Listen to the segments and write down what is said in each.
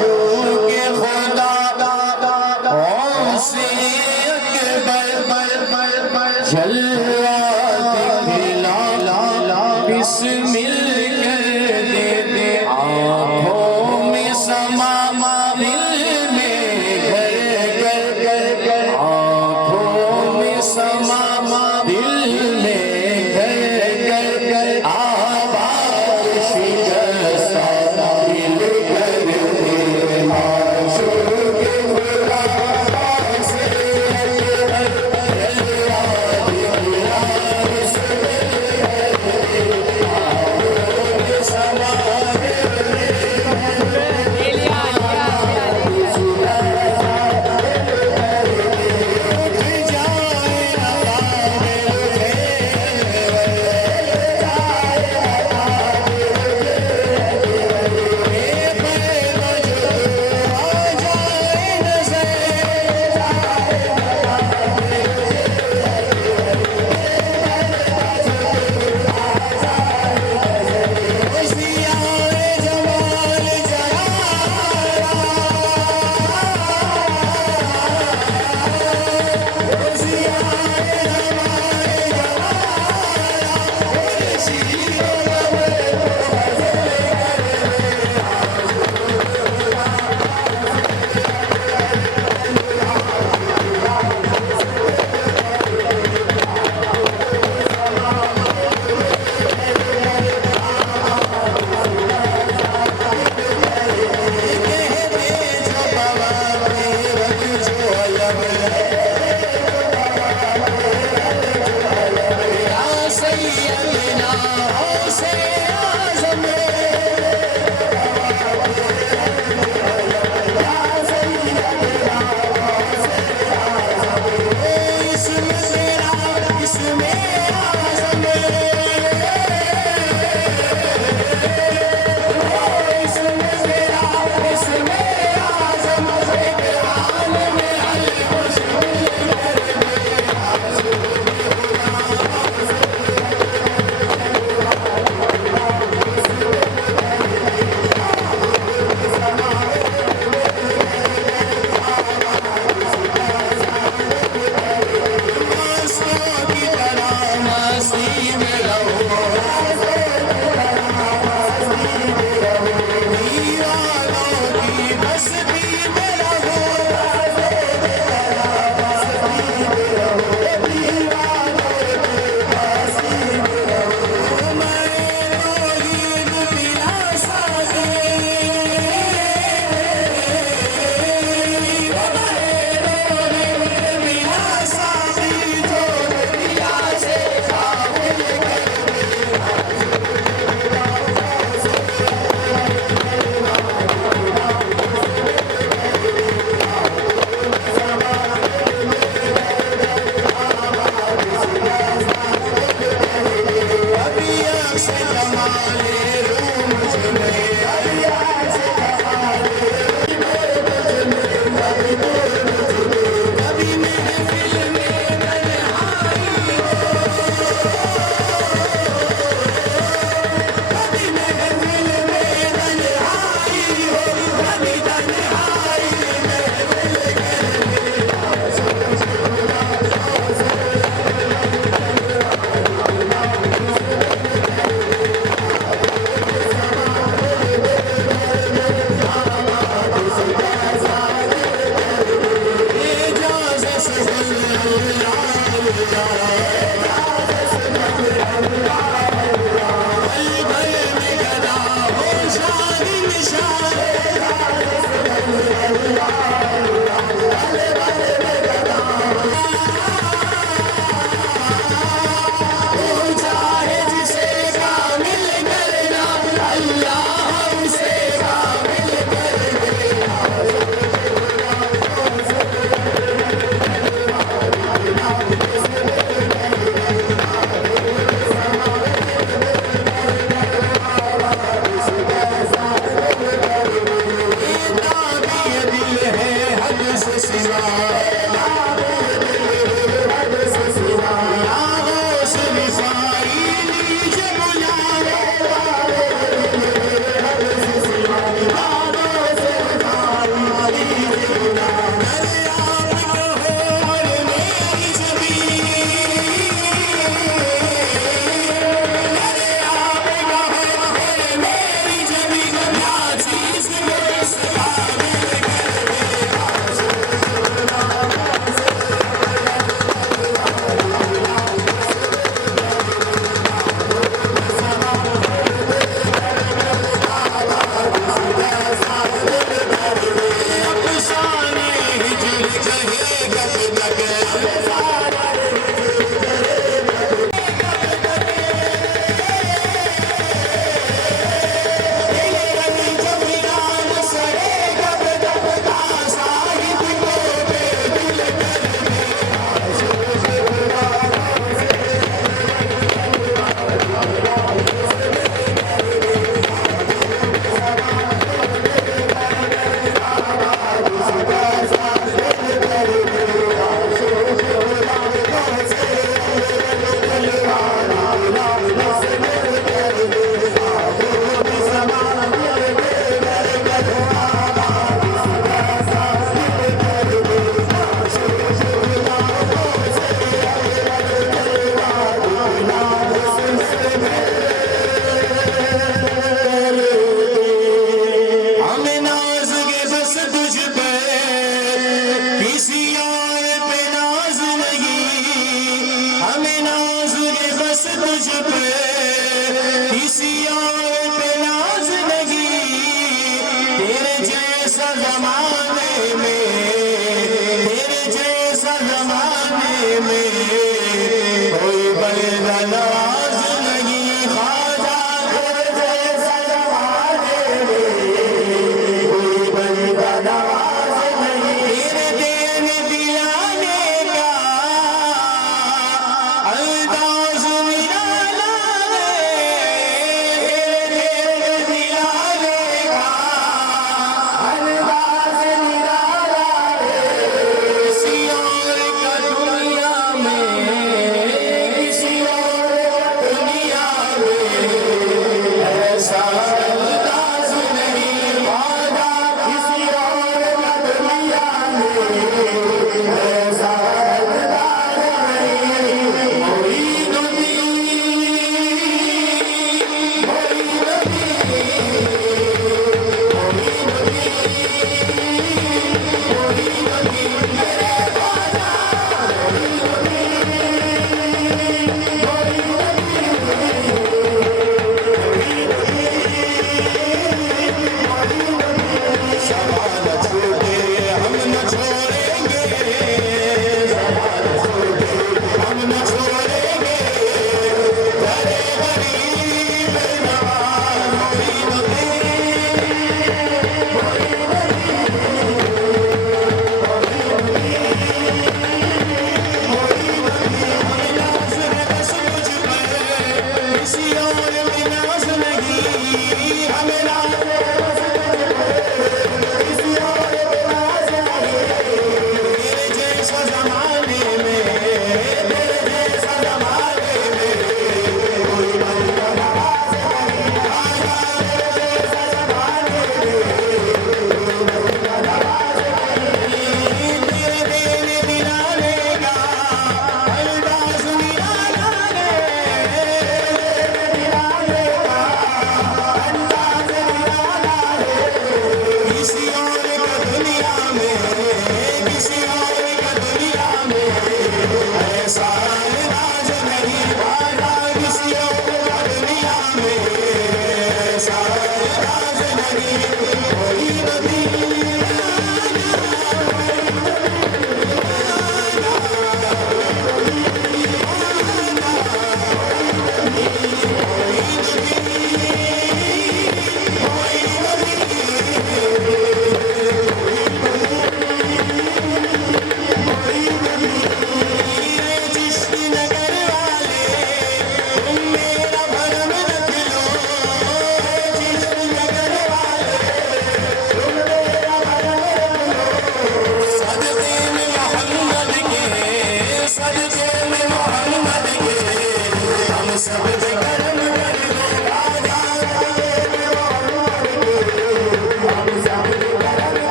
معشوق خدا غوث اکبر جلوہ دکھلا بسمل کر دے آنکھوں میں سما دل میں گھر گھر آنکھوں میں سما دل میں گھر گھر آباد شکستہ دل کر دے معشوق خدا غوث اکبر جلوہ دکھلا بسمل کر دے آنکھوں میں سما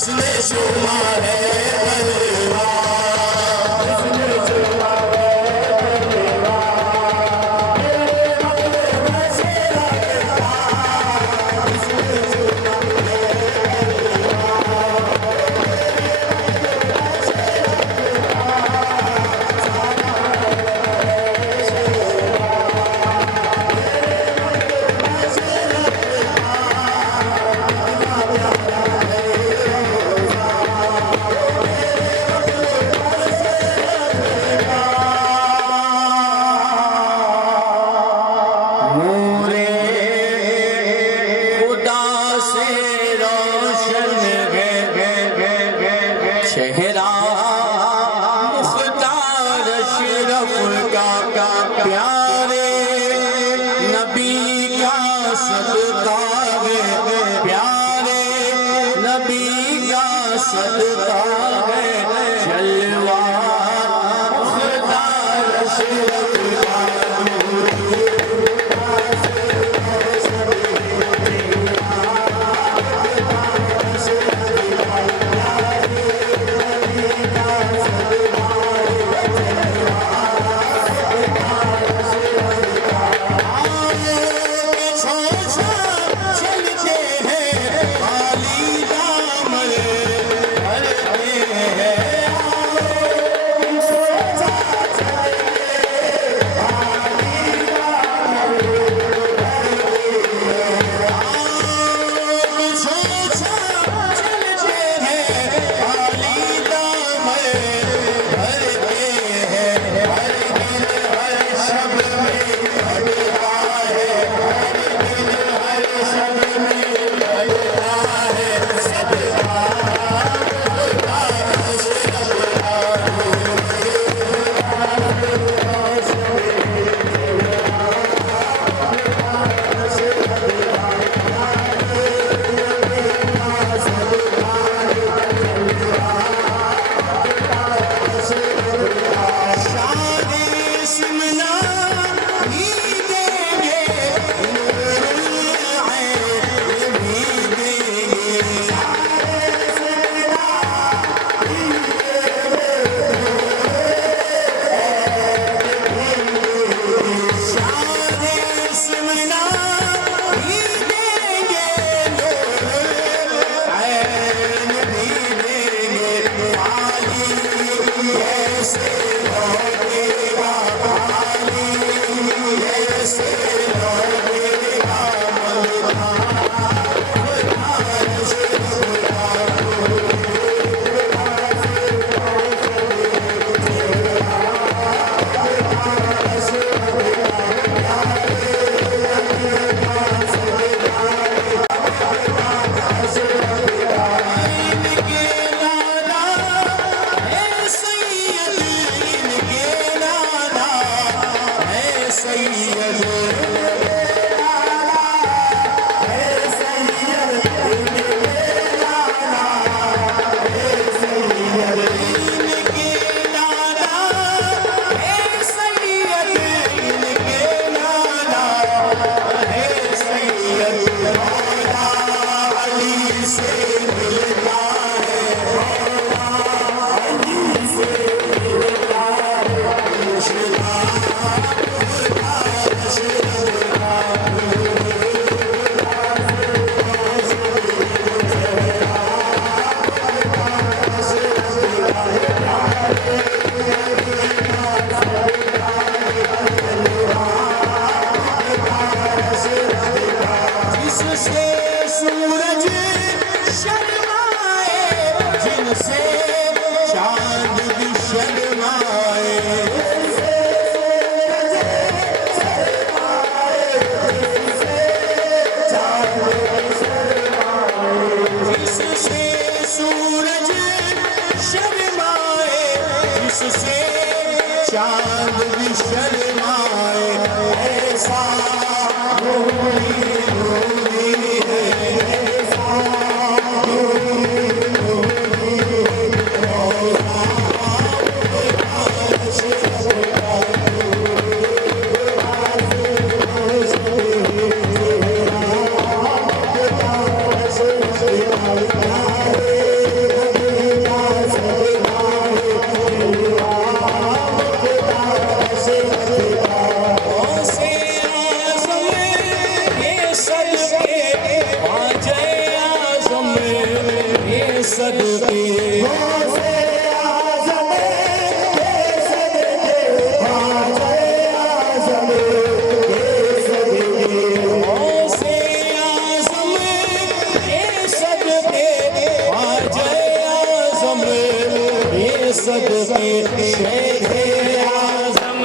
جس نے چوما ہے صدقے غوثِ اعظم کے صدقے خواجہ اعظم کے صدقے غوثِ اعظم کے صدقے خواجہ اعظم کے صدقے شیخ اعظم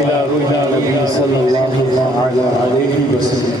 إلى رؤيا النبي صلى الله عليه وسلم.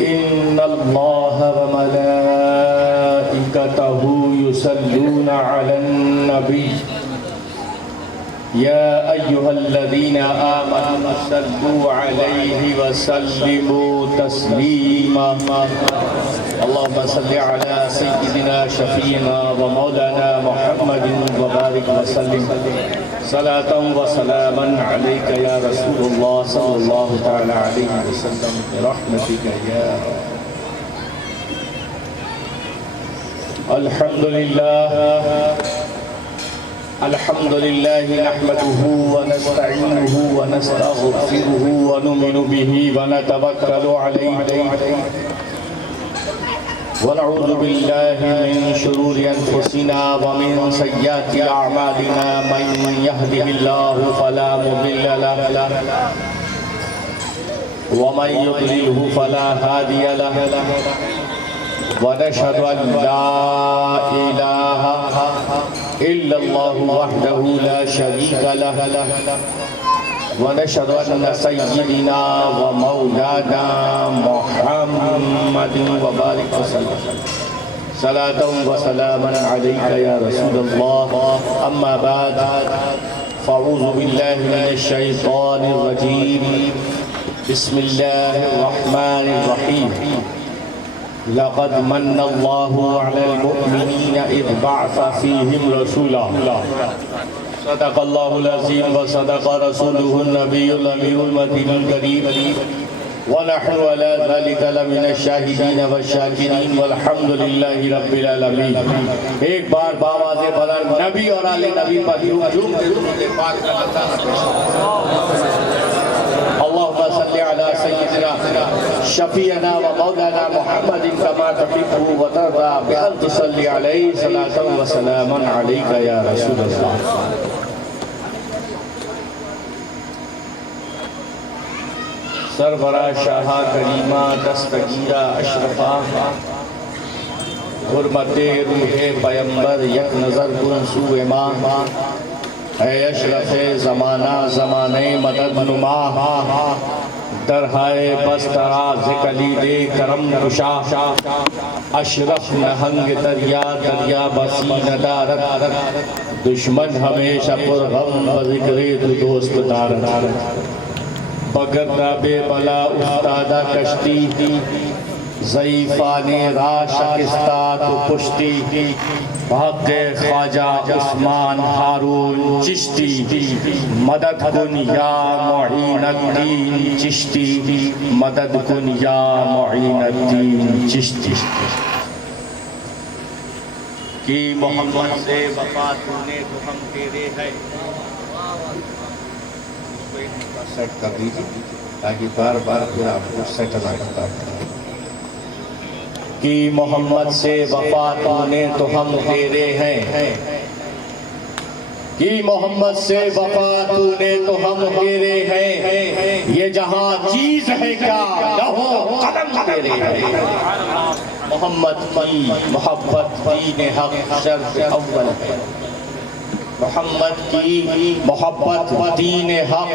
إن الله وملائكته يصلون على النبي يا أيها الذين آمنوا صلوا عليه وسلموا تسليما. اللهم صل على سيدنا شفيعنا ومولانا محمد وبارك وسلم صلاة وسلاما عليك يا رسول الله صلى الله تعالى عليه وسلم برحمتك يا الحمد لله نحمده ونستعينه ونستغفره ونؤمن به ونتوكل عليه ونعوذ بالله من شرور أنفسنا ومن سيئات أعمالنا من يهده الله فلا مضل له ومن يضلله فلا هادي له ونشهد أن لا إله إلا الله وحده لا شريك له ونشهد أن سيدنا ومولانا محمد وبارك وسلم صلاة وسلاما عليك يا رسول الله. أما بعد فأعوذ بالله من الشيطان الرجيم. بسم الله الرحمن الرحيم. لقد من الله على المؤمنين إذ بعث فيهم رسولا صدق اللہ العظیم و صدق رسولہ النبی الامیر المدین الکریم ونحن على ذلك لمن الشاہدین والشاکرین والحمد للہ رب العالمین. ایک بار بآواز بلند نبی اور آل نبی پر ہجوم کے درود پاک کا لتا اللہم صلی علی سیدنا شفیعنا و مولانا محمد کما تحب و ترضى بأن تصلی علیہ صلاة و سلاما علیک یا رسول اللہ. سربراہ شاہا کریمہ دستگیرہ اشرفہ حرمت روح پیمبر یک نظر کن سوء ماں اے اشرف زمانہ زمانے مدد نما درہائے بستراز کلید کرم کشا اشرف نہنگ دریا دریا بسی ندارت دشمن ہمیشہ پرغم بذکر دوست دارت بگردہ بے بلا استادہ کشتی ضعیفان راہ شکستہ تو پشتی حق خواجہ عثمان ہارون چشتی مدد کن یا معین الدین چشتی مدد کن یا معین الدین چشتی. کہ محمد سے وفا تو نے تو ہم تیرے ہے. سیٹ کر دیجیے تاکہ بار بار پھر آپ کو سیٹ نہ کرتا کہ محمد سے وفا تو نے تو ہم تیرے ہیں. کہ محمد سے وفا تو نے تو ہم تیرے ہیں. یہ جہاں چیز ہے کیا لہو قدم تیرے ہیں. محمد کی محبت دین حق شرط اول ہے. محمد کی محبت دین حق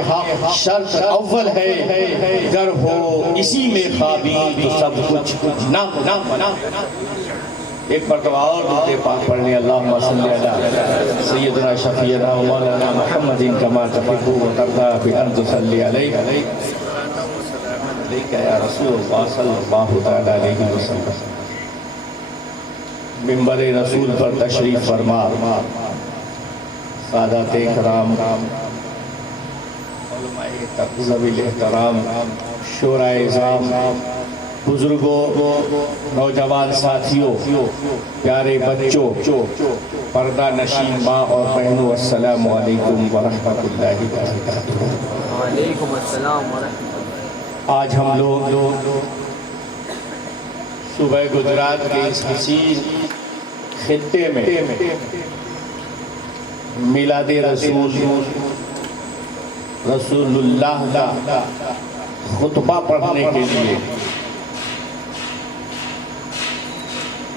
شرط اول ہے. گر ہو اسی میں خوابی تو سب کچھ نام. ایک مرتبہ اور درود پاک پڑھنے اللہم صلی علی سیدنا شفیعنا و مولانا محمد کما تحب و ترضى بأن تصلی علیہ یا رسول اللہ صلی اللہ علیہ وسلم. منبر رسول پر تشریف فرما سادات اکرام علماء ذوی احترام شورا اعظام بزرگوں نوجوان ساتھیوں پیارے بچوں پردہ نشین ماں اور بہنوں السلام علیکم ورحمۃ اللہ وبرکاتہ. وعلیکم السلام ورحمۃ اللہ. آج ہم لوگ صوبہ گجرات کے اس حسین خطے میں میلاد رسول اللہ کا خطبہ پڑھنے کے لیے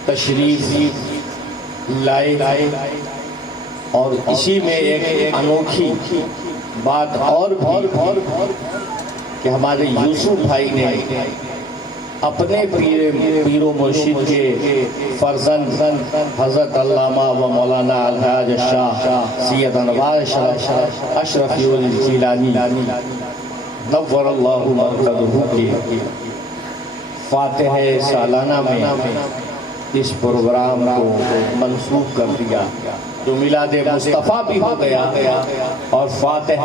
تشریف لائے اور اسی میں ایک انوکھی بات اور کہ ہمارے یوسف بھائی نے اپنے پیر و مرشد کے فرزند حضرت علامہ و مولانا الحاج شاہ سید انوار اشرف الجیلانی نور اللہ مرقدہ کے فاتح سالانہ میں اس پروگرام کو منسوخ کر دیا جو میلاد مصطفیٰ بھی ہو گیا اور فاتح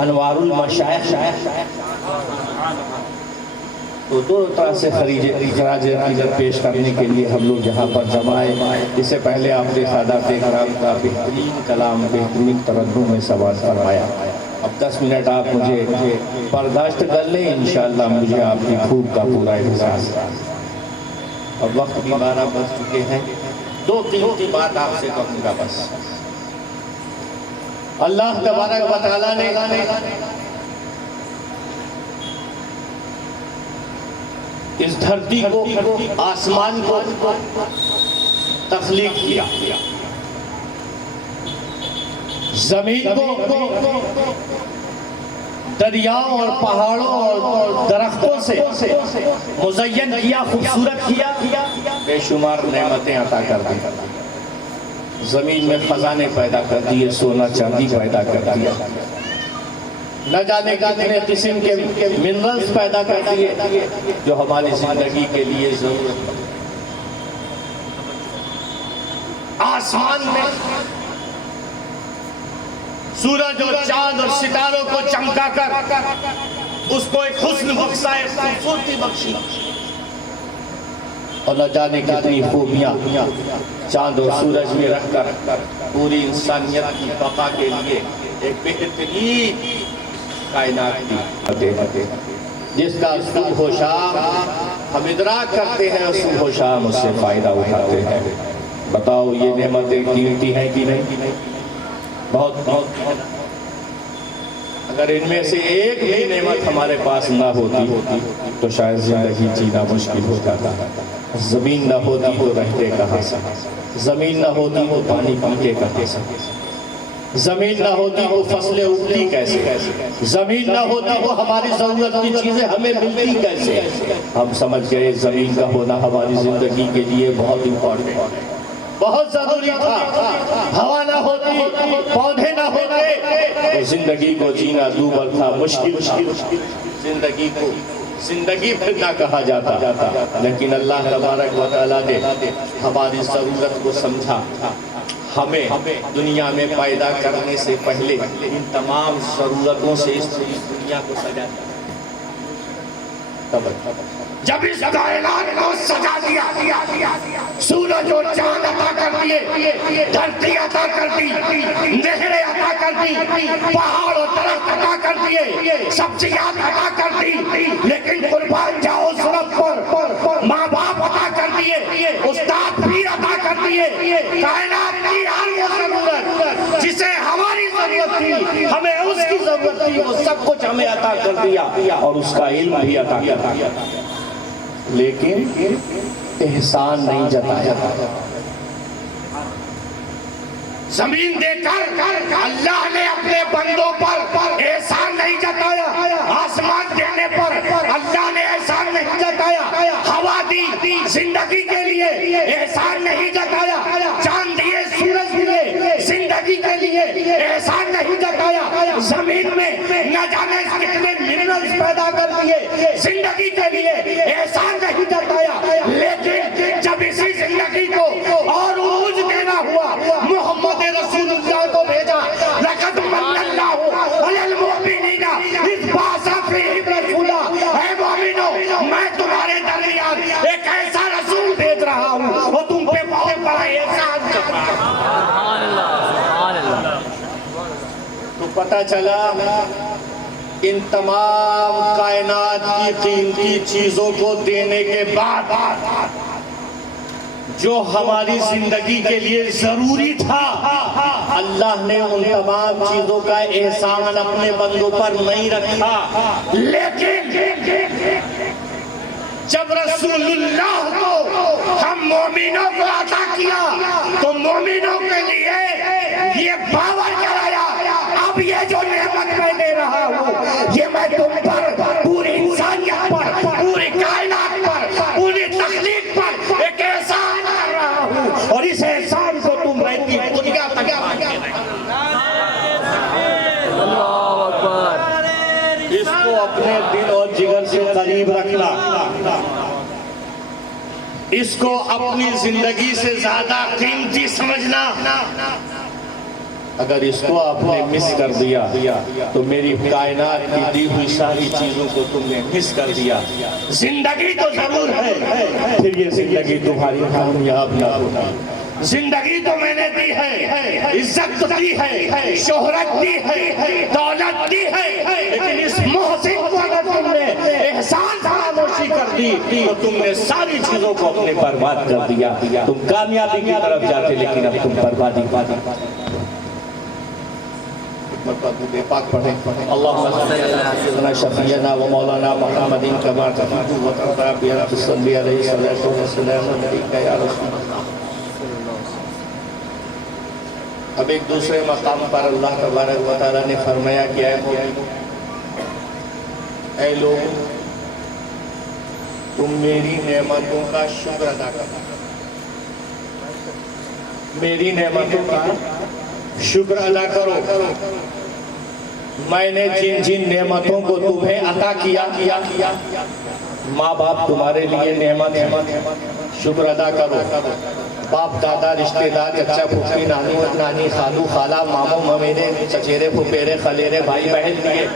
انوار المشائخ تو دو طرح سے خراج عقیدت پیش کرنے کے لیے ہم لوگ یہاں پر جمع آئے. اس سے پہلے آپ نے سادات اکرام کا بہترین کلام بہترین ترنم میں سوال فرمایا. اب 10 منٹ آپ مجھے برداشت کر لیں انشاءاللہ مجھے آپ کی خوب کا پورا احساس. اب وقت بھی 12 بج چکے ہیں. 2 قیمتی بات آپ سے کہوں گا بس. اللہ تبارک و تعالیٰ نے اس دھرتی کو آسمان کو تخلیق کیا. زمین کو دریاؤں اور پہاڑوں اور درختوں سے مزین کیا خوبصورت کیا بے شمار نعمتیں عطا کر دی. زمین میں خزانے پیدا کر دیے سونا چاندی پیدا کر دیا نہ جانے کتنے قسم کے منرلز پیدا کر دیے جو ہماری زندگی کے لیے ضرورت ہے. آسمان میں سورج اور چاند اور ستاروں کو چمکا کر اس کو ایک حسن بخشا، ایک خوبصورتی بخشی، اور نہ جانے کتنی خوبیاں چاند اور سورج میں رکھ کر پوری انسانیت کی بقا کے لیے ایک بہترین کائنات کی، جس کا صبح و شام ہم ادراک کرتے ہیں اور صبح و شام اس سے فائدہ اٹھاتے ہیں۔ بتاؤ یہ نعمتیں قیمتی ہیں کہ نہیں؟ بہت بہت۔ اگر ان میں سے ایک بھی نعمت ہمارے پاس نہ ہوتی تو شاید زندگی جینا مشکل ہو جاتا۔ زمین نہ ہوتی تو رہتے کہاں سے؟ زمین نہ ہوتی تو پانی پیتے کہاں سے؟ زمین نہ ہوتی تو فصلیں اگتی کیسے؟ زمین نہ ہوتی تو ہماری ضرورت کی چیزیں ہمیں ملتی کیسے؟ ہم سمجھ گئے زمین کا ہونا ہماری زندگی کے لیے بہت امپورٹنٹ، بہت ضروری تھا۔ ہوا نہ ہوتی، پودے نہ ہوتے تو زندگی کو جینا دوبھر تھا، مشکل زندگی پھر نہ کہا جاتا۔ لیکن اللہ تبارک و تعالیٰ نے ہماری ضرورت کو سمجھا، ہمیں دنیا میں پیدا کرنے سے پہلے ان تمام ضرورتوں سے اس دنیا کو سجا دیا۔ جب اس کائنات کو سجا دیا، سورج اور چاند عطا کر دیے، دھرتی عطا کر دی، نہریں عطا کر دی، پہاڑ و درخت عطا کر دیے، سبزیات عطا کر دی، لیکن قربان جاؤ اس رب پر، ماں باپ عطا کر دیے، استاد بھی عطا کر دیے، کائنات کی ہر وہ ضرورت جسے ہماری ضرورت تھی، ہمیں اس کی ضرورت تھی، وہ سب کچھ ہمیں عطا کر دیا، اور اس کا علم بھی عطا کر دیا، لیکن احسان نہیں جتایا۔ زمین دے کر اللہ نے اپنے بندوں پر احسان نہیں جتایا، آسمان دینے پر اللہ نے احسان نہیں جتایا، ہوا دی زندگی کے لیے احسان نہیں جتایا، چاند دیے، سورج دیے زندگی کے لیے احسان نہیں جتایا، زمین میں نہ جانے کتنے منرلز پیدا کر دیے زندگی کے لیے احسان نہیں جتایا، لیکن جب اسی زندگی کو اور عروج دینا ہوا، محمد رسول اللہ کو بھیجا، لقد من اللہ علی المؤمنین اذ بعث فیہم رسولا، اے مومنو میں تمہارے درمیان ایک ایسا رسول بھیج رہا ہوں اور تم پہ بہت بڑا احسان کر رہا ہوں۔ تو پتہ چلا ان تمام کائنات کی قیمتی چیزوں کو دینے کے بعد جو ہماری زندگی کے لیے ضروری تھا، اللہ نے ان تمام چیزوں کا احسان اپنے بندوں پر نہیں رکھا، لیکن جب رسول اللہ کو ہم مومنوں کو عطا کیا تو مومنوں کے لیے یہ باور کرایا، اب یہ جو نعمت میں دے رہا ہوں یہ میں تم پر، پوری انسانیت پر، پوری کائنات پر، پوری تخلیق پر ایک احسان کر رہا ہوں، اور اس احسان کو تم رہتی دنیا تک اللہ اکبر۔ اس کو اپنے دل اور جگر سے قریب رکھنا، اس کو اپنی زندگی سے زیادہ قیمتی سمجھنا۔ اگر اس کو آپ نے مس کر دیا تو میری کائنات کی دی ہوئی ساری چیزوں کو تم نے مس کر دیا۔ زندگی تو ضرور ہے، پھر یہ زندگی تمہاری کامیاب نہ ہوگی۔ زندگی تو میں نے دی ہے، عزت دی ہے، شہرت دی ہے، دولت دی ہے، لیکن اس محسن کو اگر تم نے احسان فراموشی کر دی تو تم نے ساری چیزوں کو اپنے برباد کر دیا۔ تم کامیابی کی طرف جاتے لیکن اب تم بربادی پاک پڑھیں۔ اللہم صلی علی شفیعنا و مولانا محمد کما تحب و ترضى بیا صلی علیہ وسلم علیک یا رسول اللہ۔ اب ایک دوسرے مقام پر اللہ تبارک و تعالیٰ نے فرمایا کہ اے مومنو، اے لوگ، تم میری نعمتوں کا شکر ادا کرو، میری نعمتوں کا شکر ادا کرو۔ میں نے جن جن نعمتوں کو تمہیں عطا کیا ماں باپ تمہارے لیے نعمت ہے، شکر ادا کرو۔ باپ دادا رشتہ دار چچا پھوپھی نانی خالو خالہ ماموں ممیرے چچیرے پھپھیرے خلیرے بھائی بہن لیے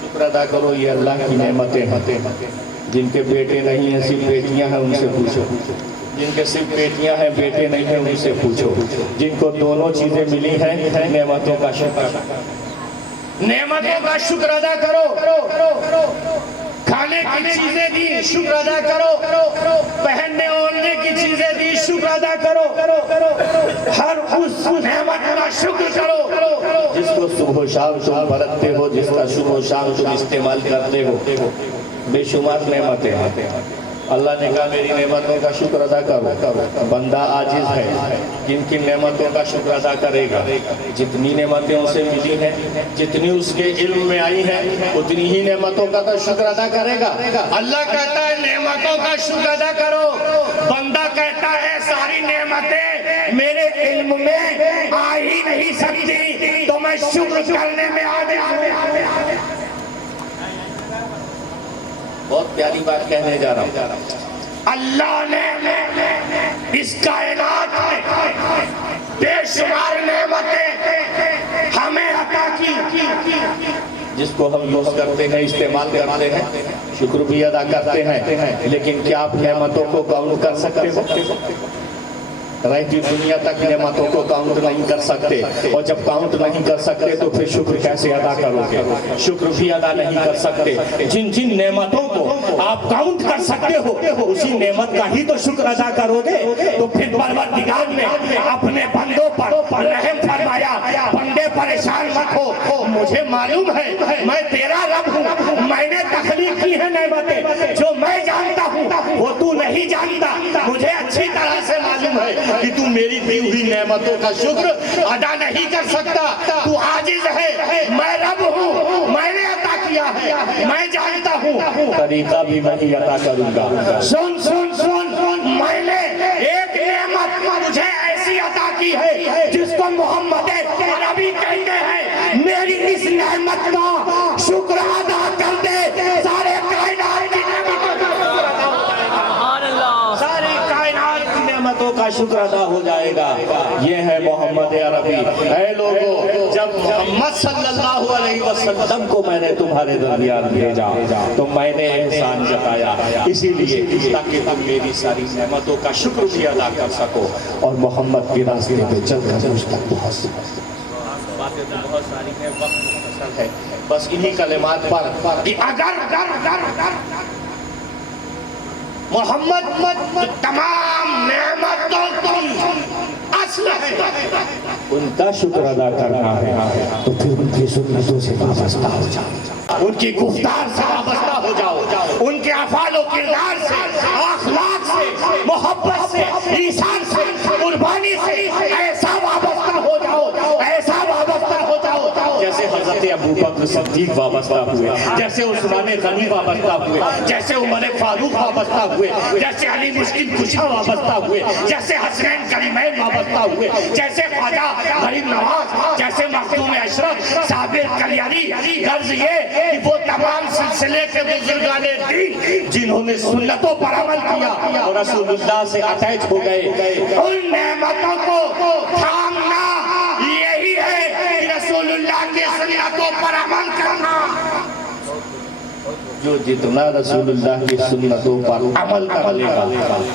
شکر ادا کرو۔ یہ اللہ کی نعمتیں ہیں۔ جن کے بیٹے نہیں ہیں صرف بیٹیاں ہیں ان سے پوچھو، جن کے صرف بیٹیاں ہیں بیٹے نہیں ہیں ان سے پوچھو، جن کو دونوں چیزیں ملی ہیں نعمتوں کا شکر ادا کرو۔ کھانے کی چیزیں دی شکر ادا کرو، پہننے اوڑھنے کی چیزیں دی شکر ادا کرو، ہر اس نعمت کا شکر کرو جس کو صبح و شام تم برتتے ہو، جس کا صبح و شام تم استعمال کرتے ہو۔ بے شمار نعمتیں ہیں۔ اللہ نے کہا میری نعمتوں کا شکر ادا کرو۔ بندہ عاجز ہے، کن کن نعمتوں کا شکر ادا کرے گا؟ جتنی نعمتیں اسے ملی ہیں، جتنی اس کے علم میں آئی ہیں، اتنی ہی نعمتوں کا تو شکر ادا کرے گا۔ اللہ کہتا ہے نعمتوں کا شکر ادا کرو، بندہ کہتا ہے ساری نعمتیں میرے علم میں آ ہی نہیں سکتی تو میں شکر کرنے میں عاجز ہوں۔ بہت پیاری بات کہنے جا رہا ہوں۔ اللہ نے اس کائنات میں بے شمار نعمتیں ہمیں عطا کی، جس کو ہم یوز کرتے ہیں، استعمال کرتے ہیں، شکر بھی ادا کرتے ہیں، لیکن کیا آپ نعمتوں کو کاؤنٹ کر سکتے ہو؟ رہتی دنیا تک نعمتوں کو کاؤنٹ نہیں کر سکتے، اور جب کاؤنٹ نہیں کر سکتے تو پھر شکر کیسے ادا کرو گے؟ شکر بھی ادا نہیں کر سکتے۔ جن جن نعمتوں کو آپ کاؤنٹ کر سکتے ہو اسی نعمت کا ہی تو شکر ادا کرو گے۔ تو پھر پروردگار نے اپنے بندوں پر رحم فرمایا، بندے پریشان مت ہو، مجھے معلوم ہے میں تیرا رب ہوں، میں نے تخلیق کی ہے نعمتیں، جو میں جانتا ہوں وہ تو نہیں جانتا، مجھے اچھی طرح سے معلوم ہے کہ تو میری دی ہوئی نعمتوں کا شکر ادا نہیں کر سکتا، تو عاجز ہے، میں رب ہوں، میں نے عطا کیا ہے، میں جانتا ہوں، طریقہ بھی میں ہی عطا کروں گا۔ سن سن سن، میں نے ایک نعمت مجھے ایسی عطا کی ہے جس کو محمد عربی کہتے ہیں، میری اس نعمت کا شکر ادا کر دے، سارے کائنات کی نعمتوں کا شکر ادا ہو جائے گا۔ یہ ہے محمد عربی۔ اے لوگوں، جب محمد صلی اللہ علیہ وسلم کو میں نے تمہارے درمیان بھیجا تو میں نے احسان جتایا، اسی لیے تاکہ تم میری ساری نعمتوں کا شکر بھی ادا کر سکو اور محمد کے راستے پہ چل کر مجھ تک پہنچ سکو۔ باتیں تو بہت ساری ہیں، وقت مختصر ہے، بس انہی کلمات پر کہ اگر محمد تمام نعمتوں کی اصل ہے، ان کا شکر ادا کرنا ہے تو پھر ان کی سنتوں سے وابستہ ہو جاؤ، ان کی گفتار سے وابستہ ہو جاؤ، ان کے افعال و کردار سے، اخلاق سے، محبت سے، ایثار سے، قربانی سے ایسا وابستہ ہو جاؤ، ایسا وابستہ ہو جاؤ جیسے حضرت ابوبکر صدیق وابستہ ہوئے، جیسے عثمان غنی وابستہ ہوئے، جیسے عمر فاروق وابستہ ہوئے، جیسے علی مشکل کشا وابستہ ہوئے، جیسے حسنین کریمین وابستہ ہوئے، جیسے خواجہ غریب نواز، جیسے مخدوم اشرف، صابر کلیانی۔ غرض یہ کہ وہ تمام سلسلے کے بزرگان دین جنہوں نے سنتوں پر عمل کیا اور رسول اللہ سے اٹیچ ہو گئے، ان نعمتوں کو تھامنا یہی ہے کہ رسول اللہ کے سنتوں پر عمل کرنا۔ جو جتنا رسول اللہ کی سنتوں پر عمل کر لے گا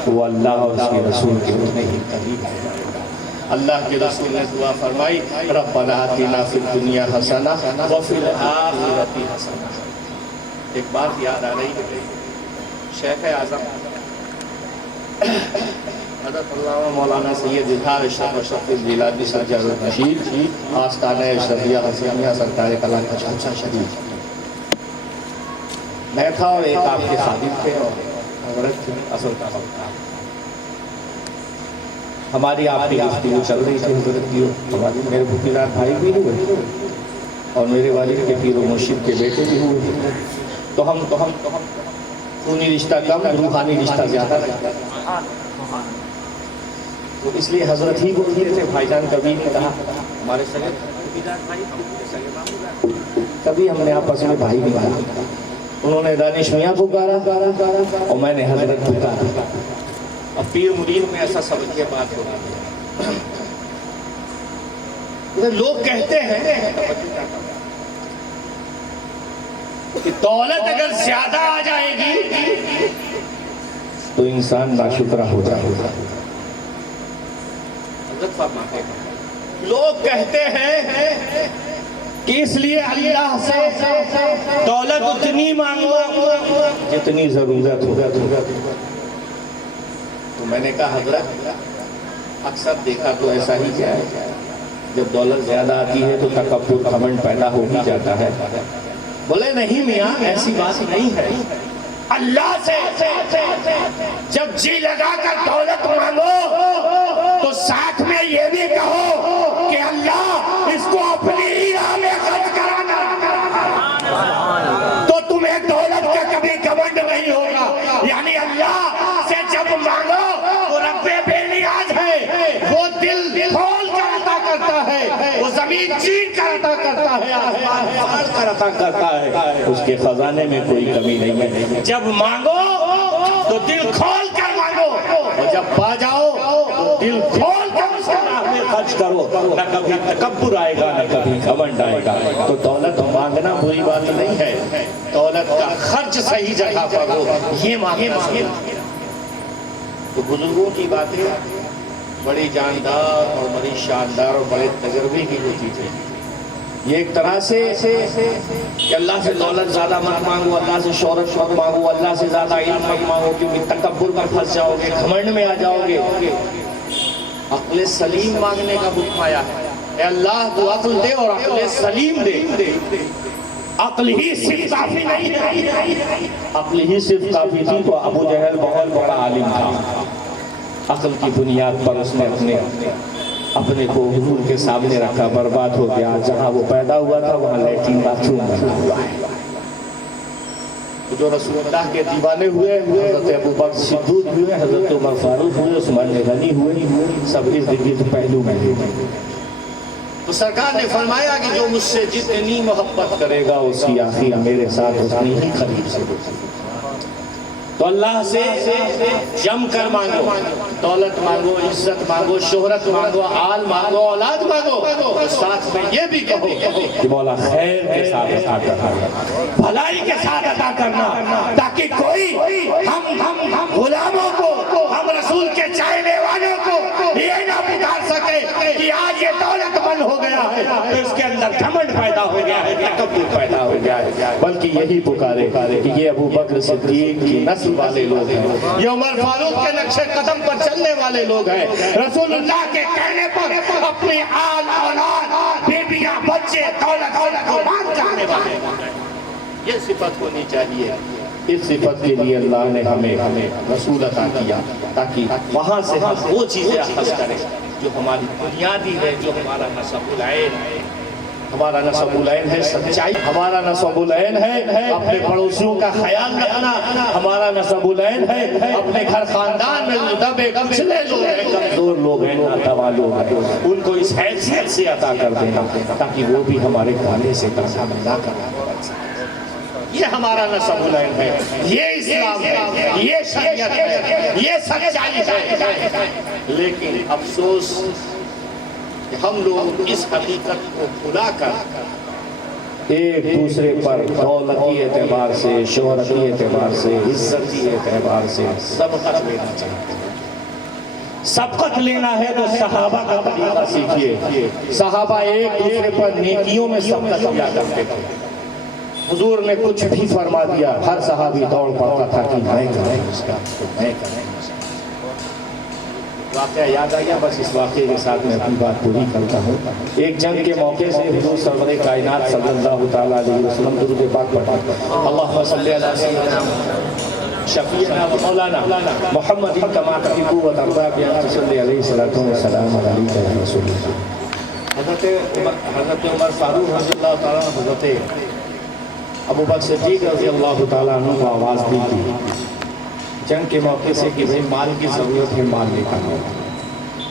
وہ اللہ اور اس کے رسول کے اتنے ہی قریب ہے۔ اللہ کے رسول نے دعا فرمائی، ربنا آتنا فی الدنیا حسنہ وفی الآخرۃ حسنہ۔ ایک بات یاد آ رہی ہے، شیخ اعظم حضرت علامہ مولانا سید اظہار اشرف اشرف الجیلانی سرجر الرشید آستانہ اشرفیہ حسینیہ سرکار کلام کا چاچا شریف، میں تھا اور ایک آپ کے خادم تھے اور عورت تھی، اصل کا وقت تھا، ہماری آپ کی گفتگو چل رہی تھی حضرت کی، ہماری میرے بھوکیدار بھائی بھی ہوئے اور میرے والد کے پیر و مرشد کے بیٹے بھی ہوئے، تو ہم خونی رشتہ کم روحانی رشتہ زیادہ رہتا، تو اس لیے حضرت ہی بول رہے تھے، بھائی جان کبھی نے کہا ہمارے سگے بھائی، کبھی ہم نے آپس میں بھائی بھی کہا، انہوں نے دانش میاں پکارا اور میں نے حضرت پکارا. اب پیر مرید میں ایسا سمجھیے بات ہو رہی ہے. لوگ کہتے ہیں کہ دولت اگر زیادہ آ جائے گی تو انسان ناشکرہ ہو جائے گا. لوگ کہتے ہیں کہ اس لیے اللہ سے دولت اتنی مانگو جتنی ضرورت ہو. تو میں نے کہا حضرت اکثر دیکھا تو ایسا ہی کیا ہے, جب دولت زیادہ آتی ہے تو تکبر گھمنڈ پیدا ہو ہی جاتا ہے. بولے نہیں میاں ایسی بات نہیں ہے. اللہ سے جب جی لگا کر دولت مانگو تو ساتھ میں یہ بھی کہو کہ اللہ اس کو اپنی ہی راہ میں خرچ کرانا, تو تمہیں دولت کا کبھی گھمنڈ نہیں ہوگا. یعنی اللہ سے جب مانگو وہ رب بے نیاز ہے, وہ دل کھول کر عطا کرتا ہے, وہ زمین چین کر عطا کرتا ہے, آسمان پھاڑ کر عطا کرتا ہے, اس کے خزانے میں کوئی کمی نہیں ہے. جب مانگو تو دل کھول کر مانگو, اور جب پا جاؤ تو دل کھول کر اس کے راہ میں خرچ کرو. نہ کبھی تکبر آئے گا نہ کبھی گھمنڈ آئے گا. تو دولت مانگنا بری بات نہیں ہے, دولت کا خرچ صحیح جگہ پر ہو یہ مانگنا. تو بزرگوں کی باتیں بڑی جاندار اور بڑی شاندار اور بڑے تجربے کی ہوتی تھی. یہ ایک طرح سے کہ اللہ سے دولت زیادہ مت مانگو, اللہ سے شہرت مت مانگو, اللہ سے زیادہ علم مت مانگو, کیونکہ تکبر میں پھنس جاؤ گے, گھمنڈ میں آ جاؤ گے. عقل سلیم مانگنے کا حکم آیا ہے. اے اللہ تو عقل دے اور عقل سلیم دے. عقل ہی صرف کافی نہیں ہے, عقل ہی صرف کافی تھی تو ابو جہل بہت بڑا عالم تھا. عقل کی بنیاد پر اس نے اپنے کو حضور کے سامنے رکھا, برباد ہو گیا. جہاں وہ پیدا ہوا تھا وہاں لیٹرین باتھ روم بنا ہوا ہے. جو رسول اللہ کے دیوانے ہوئے, حضرت ابوبکر صدیق ہوئے, حضرت عمر فاروق ہوئے, عثمان غنی ہوئے, سب اس گرد پہلو میں ہوئے. تو سرکار نے فرمایا کہ جو مجھ سے جتنی محبت کرے گا اس کی آخر میرے ساتھ اتنی ہی قریب سے. تو اللہ سے جم کر مانگو, دولت مانگو, عزت مانگو, شہرت مانگو, آل مانگو, اولاد مانگو. ساتھ میں یہ بھی کہو کہ مولا خیر کے ساتھ عطا کرنا, بھلائی کے ساتھ عطا کرنا, تاکہ کوئی ہم غلاموں کو, ہم رسول کے چاہنے والوں کو یہ نہ پکار سکے کہ آج یہ دولت مند ہو گیا ہے تو اس کے اندر گھمنڈ پیدا ہو گیا ہے, تکبر پیدا ہو گیا ہے. بلکہ یہی پکارے کہ یہ ابو بکر صدیق کی نسل والے لوگ ہیں, یہ عمر فاروق کے نقش قدم پر چلنے والے لوگ ہیں, رسول اللہ کے کہنے پر اپنی آل اولاد, بیبیاں, بچے, دولت کو مان جانے والے. یہ صفت ہونی چاہیے. اس صفت کے لیے اللہ نے ہمیں رسول عطا کیا تاکہ وہاں سے ہم وہ چیزیں اخذ کریں جو ہماری بنیادی ہے, جو ہمارا نسب العین ہے. ہمارا نسب العین ہے سچائی, ہمارا نسب العین ہے اپنے پڑوسیوں کا خیال رکھنا, ہمارا نسب العین ہے اپنے گھر خاندان میں دبے کچلے لوگ ہیں, کمزور لوگ ہیں, ناتواں لوگ ہیں, ان کو اس حیثیت سے عطا کر دینا تاکہ وہ بھی ہمارے کھانے سے ترسا نہ کرنا. یہ ہمارا نسب العین ہے, یہ اسلام ہے, یہ شریعت ہے, یہ سچائی ہے. لیکن افسوس کہ ہم لوگ اس حقیقت کو بھلا کر ایک دوسرے پر دولتی اعتبار سے, شہرتی اعتبار سے, عزتی اعتبار سے سبقت لینا چاہتے ہیں. سبقت لینا ہے تو صحابہ کا طریقہ سیکھیے. صحابہ ایک دوسرے پر نیکیوں میں سبقت لیا کرتے تھے. حضور نے کچھ بھی فرما دیا, ہر صحابی دوڑ پڑتا تھا کہ میں کریں اس کا, میں کریں. واقعہ یاد آیا, بس اس واقعے کے ساتھ میں اپنی بات پوری کرتا ہوں. ایک جنگ کے موقع سے حضور سرور کائنات صلی اللہ تعالیٰ علیہ وسلم درود پاک پڑھا, اللہم صلی علی سیدنا شفیعنا و مولانا محمد کما تحب و ترضى بأن تصلی علیہ الصلوۃ والسلام علیک یا رسول اللہ. حضرت عمر فاروق رضی اللہ تعالیٰ عنہ, حضرت ابو بکر صدیق رضی اللہ تعالیٰ عنہ کو آواز دی تھی جنگ کے موقع سے کہ بھئی مال کی ضرورت ہے, مال لے کر آؤ.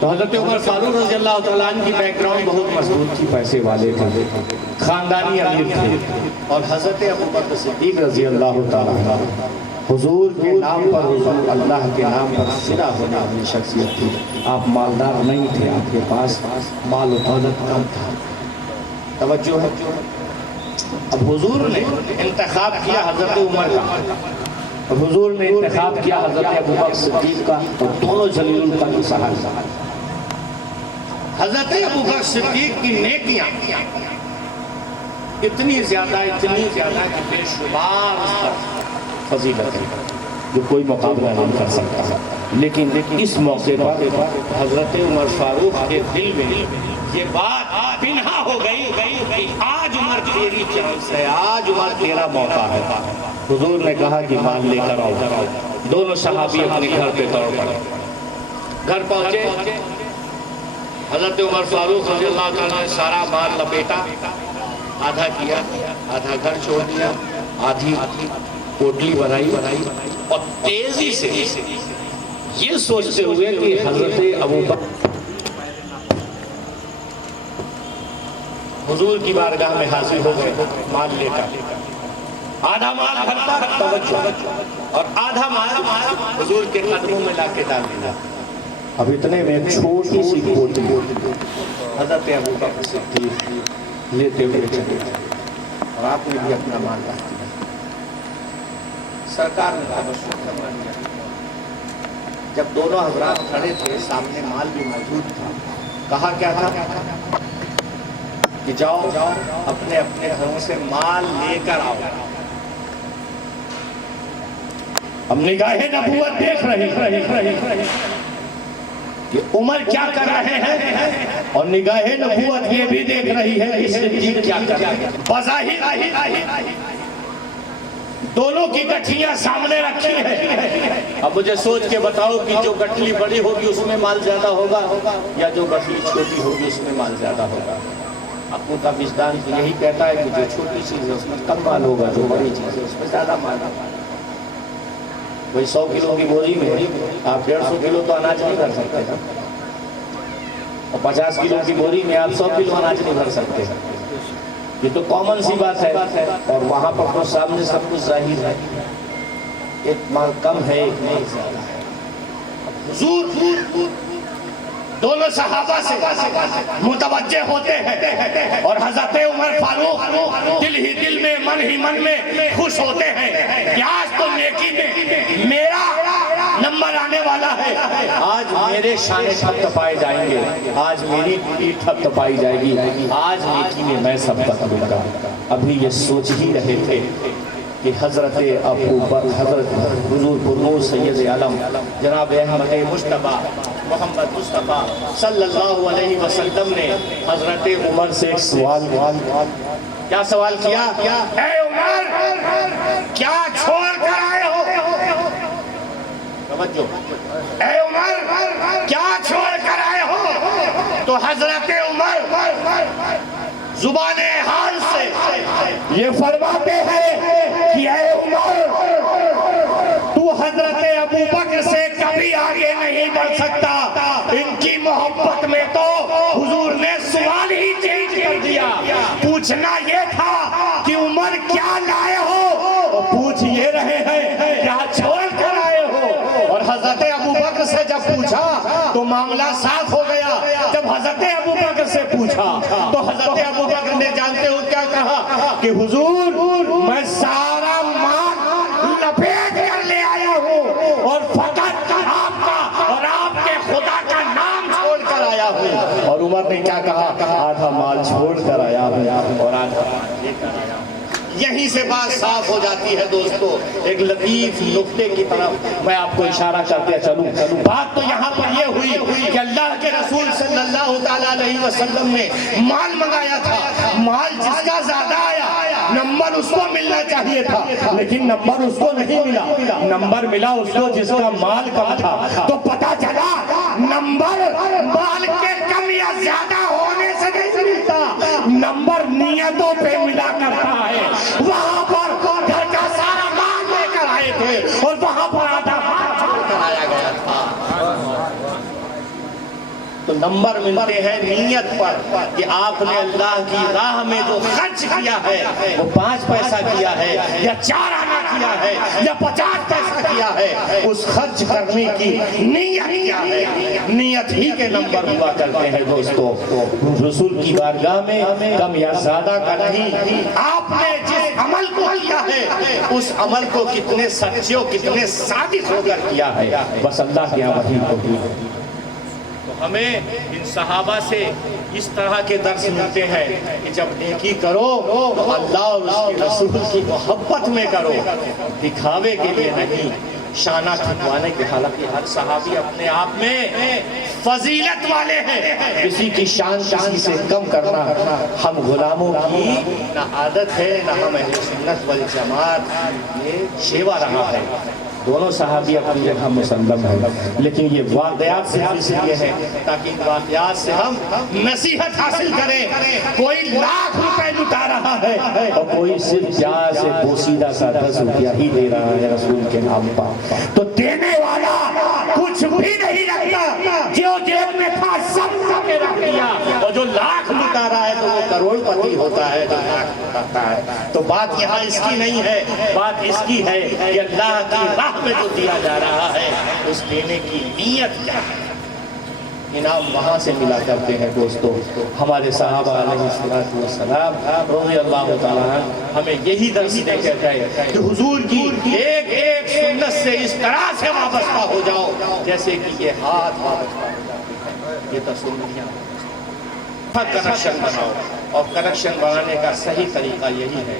تو حضرت عمر فاروق رضی اللہ تعالیٰ عنہ کی بیک گراؤنڈ بہت مضبوط تھی، پیسے والے تھے، خاندانی امیر تھے، اور حضرت ابوبکر صدیق رضی اللہ تعالیٰ عنہ حضور کے نام پر، حضور اللہ کے نام پر صلہ ہونے والی شخصیت تھی۔ آپ مالدار نہیں تھے، آپ کے پاس مال و دولت کم تھا۔ توجہ ہے۔ اب حضور نے انتخاب کیا حضرت عمر کا، اب حضور نے انتخاب کیا حضرت ابوبکر صدیق کا، اور دونوں جلیل القدر صحابہ۔ حضرت ابوبکر صدیق کی نیکیاں اتنی زیادہ کہ بے شمار اس پر فضیلت ہے جو کوئی مقابلہ نہیں کر سکتا۔ لیکن اس موقع پر حضرت عمر فاروق کے دل میں یہ بات پنہا ہو گئی کہ آج عمر تیری چانس ہے، آج عمر تیرا موقع ہے۔ حضور نے کہا کہ مال لے کر آؤ۔ دونوں صحابی اپنے گھر پہ دوڑ پڑے، گھر پہنچے، حضرت عمر فاروق رضی اللہ تعالیٰ نے سارا مال لپیٹا، آدھا کیا، آدھا گھر چھوڑ دیا، آدھی پوٹلی بنائی، اور تیزی سے یہ سوچتے ہوئے کہ حضرت ابوبکر حضور کی بارگاہ میں حاضر ہو گئے مال لے کر، آدھا مال گھر پر توجہ، اور آدھا مال حضور کے قدموں میں لا کے ڈال دیا۔ اب اتنے میں ایک چھوٹی سی پوٹلی حضرت ابوبکر صدیق لیتے ہوئے چلے، اور آپ نے بھی اپنا مال لا دیا۔ سرکار نے تبسم فرما دیا۔ جب دونوں حضرات کھڑے تھے، سامنے مال بھی موجود تھا، کہا کیا تھا کہ جاؤ اپنے اپنے گھروں سے مال لے کر آؤ۔ ہم نگاہ نبوت دیکھ رہی کہ عمر کیا کر رہے ہیں، اور نگاہ نبوت یہ بھی دیکھ رہی ہے کہ صدیق کیا کر رہے ہیں۔ بظاہر دونوں کی گٹھلیاں سامنے رکھی ہیں۔ اب مجھے سوچ کے بتاؤ کہ جو گٹھلی بڑی ہوگی اس میں مال زیادہ ہوگا، یا جو گٹھلی چھوٹی ہوگی اس میں مال زیادہ ہوگا؟ اپنوں کا وجدان یہی کہتا ہے کہ جو چھوٹی چیز ہے اس میں کم مال ہوگا، جو بڑی چیز ہے اس میں زیادہ مال ہوگا۔ وہی 100 کلو کی بوری میں آپ 150 کلو تو اناج نہیں بھر سکتے، اور 50 کلو کی بوری میں آپ 100 کلو اناج نہیں بھر سکتے۔ یہ تو کامن سی بات ہے، اور وہاں پر تو سامنے سب کچھ ظاہر ہے، ایک مال کم ہے، ایک مال زیادہ ہے۔ حضور دونوں صحابہ سے متوجہ ہوتے ہیں، اور حضرت عمر فاروق دل ہی دل میں، من ہی من میں خوش ہوتے ہیں کہ آج تو نیکی میں میرا نمبر آنے والا ہے، آج میرے شانے تھپ تپائے جائیں گے، آج میری پیٹھ تھپ تپائی جائے گی، آج نیکی میں میں سب تک دوں گا۔ ابھی یہ سوچ ہی رہے تھے کہ حضرت ابوبکر، حضرت حضور پرنور سید عالم جناب احمد مصطفیٰ محمد مصطفیٰ صلی اللہ علیہ وسلم نے حضرت عمر سے ایک سوال کیا سوال کیا؟ اے عمر کیا چھوڑ کر آئے ہو؟ توجہ، اے عمر کیا چھوڑ کر آئے ہو؟ تو حضرت عمر زبان حال سے یہ فرماتے ہیں کہ اے عمر تو حضرت ابوبکر سے کبھی آگے نہیں بڑھ سکتا۔ ان کی محبت میں تو حضور نے سوال ہی چینج کر دیا، پوچھنا یہ تھا کہ عمر کیا لائے ہو، پوچھ یہ رہے ہیں کیا چھوڑ کر آئے ہو۔ اور حضرت ابوبکر سے جب پوچھا تو معاملہ صاف ہو گیا۔ جب حضرت ابوبکر سے پوچھا تو حضرت ابوبکر نے جانتے ہو کیا کہا کہ حضور میں سارا مال لپیٹ کر لے آیا ہوں، اور فقط آپ کا اور آپ کے خدا کا نام چھوڑ کر آیا ہوں۔ اور عمر نے کیا کہا؟ آدھا مال چھوڑ کر آیا ہوں اور آدھا مال لے کر آیا ہوں۔ یہیں سے بات صاف ہو جاتی ہے دوستو۔ ایک لطیف نقطے کی طرف میں آپ کو اشارہ کرتے چلوں۔ بات تو یہاں پر یہ ہوئی کہ اللہ کے رسول صلی اللہ تعالیٰ علیہ وسلم نے مال منگایا تھا، مال جس کا زیادہ آیا نمبر اس کو ملنا چاہیے تھا، لیکن نمبر اس کو نہیں ملا، نمبر ملا اس کو جس کا مال کم تھا۔ تو پتا چلا نمبر مال کے کم یا زیادہ ہونے سے نہیں ملتا، نمبر نیتوں پہ ملا کرتا ہے۔ وہاں پر گھر کا سارا مال لے کر آئے تھے اور وہاں پر آدھا مال چھوڑ کر آیا گیا تھا۔ تو نمبر ملتے ہیں نیت پر کہ آپ نے اللہ کی راہ میں جو خرچ کیا ہے وہ 5 پیسہ کیا ہے یا 4 آنا کیا ہے یا 50 پیسہ کیا ہے، اس خرچ کرنے کی نیت کیا ہے، نیت ہی کے نمبر ہوا کرتے ہیں دوستو۔ رسول کی بارگاہ میں کم یا زیادہ کا نہیں، آپ نے جس عمل کو کیا ہے اس عمل کو کتنے سچے و کتنے صادق ہو کر کیا ہے، بس اللہ کے یہاں وہی ہوتی ہے۔ ہمیں ان صحابہ سے اس طرح کے درس ملتے ہیں کہ جب نیکی کرو تو اللہ اور اس کے رسول کی محبت میں کرو، دکھاوے کے لیے نہیں، شانہ کھٹوانے کے۔ حالانکہ ہر صحابی اپنے آپ میں فضیلت والے ہیں، کسی کی شان کسی سے کم کرنا ہم غلاموں کی نہ عادت ہے نہ ہم اہل سنت والجماعت یہ شیوا رہا ہے۔ دونوں صحابی اپنی جگہ مسلم ہیں، لیکن یہ واقعات سے اس لیے ہے تاکہ ان واقعات سے ہم نصیحت حاصل کریں۔ کوئی لاکھ روپے لٹا رہا ہے اور کوئی صرف جہاں سے بوسیدہ سا 10 روپیہ ہی دے رہا ہے رسول کے نام پر، تو دینے والا کچھ بھی نہیں رکھتا، جو جیب میں تھا سب کے رکھ دیا، اور جو لاکھ لٹا رہا ہے تو وہ کروڑ پتی ہوتا ہے جو لاکھ لٹاتا ہے۔ تو بات یہاں اس کی نہیں ہے، بات اس کی ہے کہ اللہ کی راہ میں جو دیا جا رہا ہے اس دینے کی نیت کیا ہے۔ انعام وہاں سے ملا کرتے ہیں دوستو۔ ہمارے صحابہ علیہ السلام رضی اللہ تعالیٰ ہمیں یہی درس دے کے گئے کہ حضور کی ایک ایک سنت سے اس طرح سے وابستہ ہو جاؤ جیسے کہ یہ ہاتھ وابستہ ہو جاتے ہیں۔ یہ تصویریاں کنیکشن بناؤ، اور کنیکشن بنانے کا صحیح طریقہ یہی ہے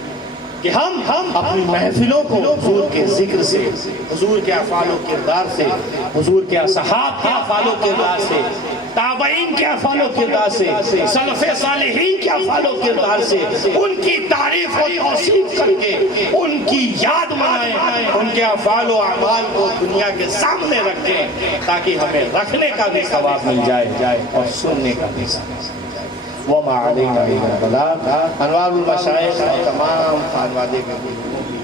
کہ ہم اپنی محفلوں کو حضور کے ذکر سے، حضور کے افعال و کردار سے، حضور کے اصحاب کے افعال و کردار سے، تابعین کے افعال و کردار سے، سلف صالحین کے افعال و کردار سے ان کی تعریف و توصیف کر کے ان کی یاد منائیں، ان کے افعال و اعمال کو دنیا کے سامنے رکھیں تاکہ ہمیں رکھنے کا بھی ثواب مل جائے اور سننے کا بھی ثواب مل جائے۔ وما علینا الا البلاغ۔ انوار المشائخ اور تمام خانوادے کے بزرگوں کی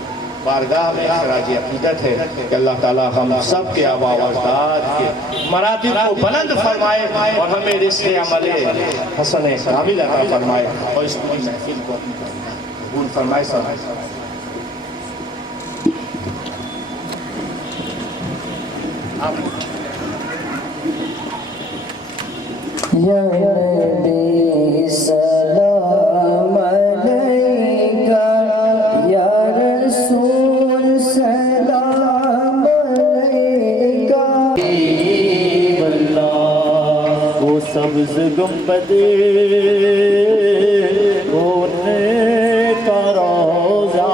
بارگاہ میں خراج عقیدت ہے کہ اللہ تعالی ہم سب کے آباء و اجداد کے مراتب کو بلند فرمائے اور ہمیں رزق عمل حسن کامل عطا فرمائے اور اس پوری محفل کو قبول فرمائے۔ یا نبی سلام علیکہ، یا رسول سلام علیکہ۔ حبیب اللہ وہ سبز گنبد، وہ نیک روضہ،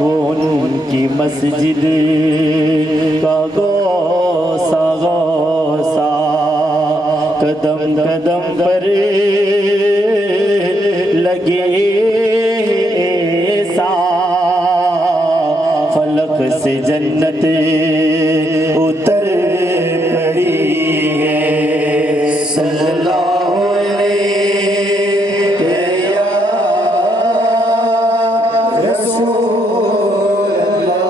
وہ ان کی مسجد کا گوسا گوسا، قدم قدم پر لگے ایسا، فلک سے جنت اتر پڑی ہے۔ صلی اللہ علیہ یا رسول اللہ